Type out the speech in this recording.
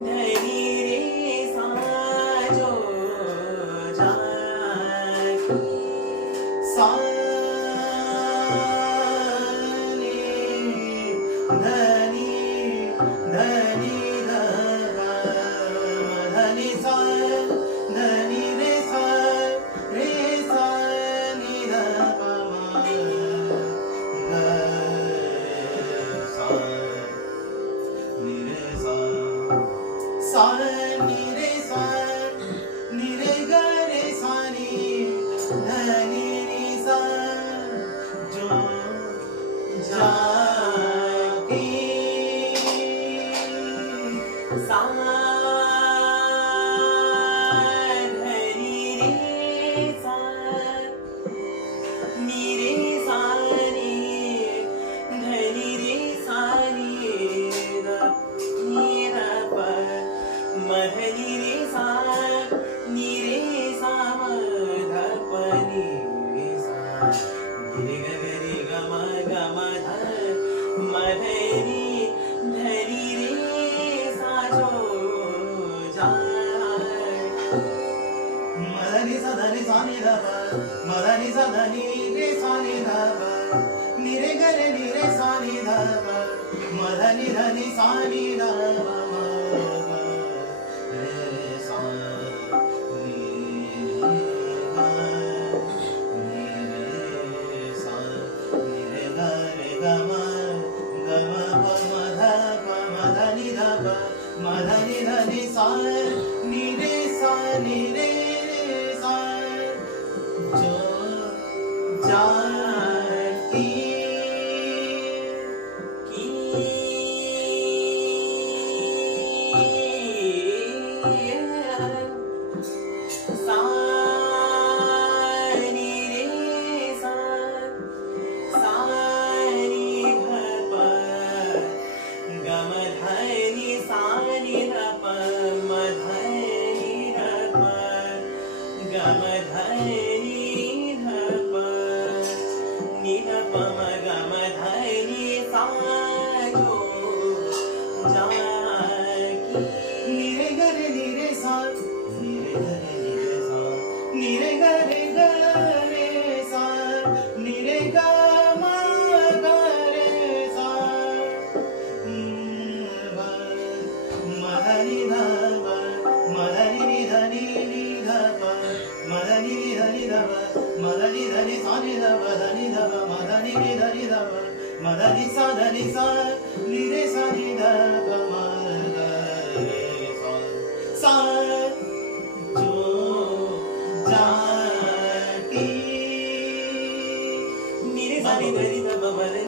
धनी रे सा जो जाती सा रे धनी धनी ध धनी सा धनी रे सा नि ध ग सा नि रे सा सा नि रे सा नि रे ग रे सा नि धनी रे सा जो जाती सा धनी रे सा नि रे सा नि धनी रे सा नि द नि द प मधनी रे सा नि रे सा म ध प नि रे सा नि रे ग ग रे ग म ध मधनी धनी रे सा जो जा मधनी सा धनी सा नि ध प मधनी सा धनी रे सा नि ध प नि रे ग रे नि रे सा नि ध प मधनी धनी सा नि ध प म रे सा नि ग नि रे सा नि रे ग रे ग म प म ध नि ध प मधनी धनी सा नि रे सा जो जाती सा नि रे सा सा नि ध प ग म ध नि सा नि ध प म ध नि ध प ग म ध नि ध प नि ध प म ग म ध नि सा जो जाकी नि रे ग रे नि रे सा नि रे ग रे नि रे सा नि रे ग रे सा नि रे ग म ग रे सा मधनी ध प मधनी नि धनी नि ध प मधनी नि धनी ध प मधनी धनी सा नि ध प धनी ध प मधनी नि धनी ध प मधनी सा धनी सा नि रे सा नि ध प म ग रे सा सा जो जाती नि रे सा नि ध नि ध प म रे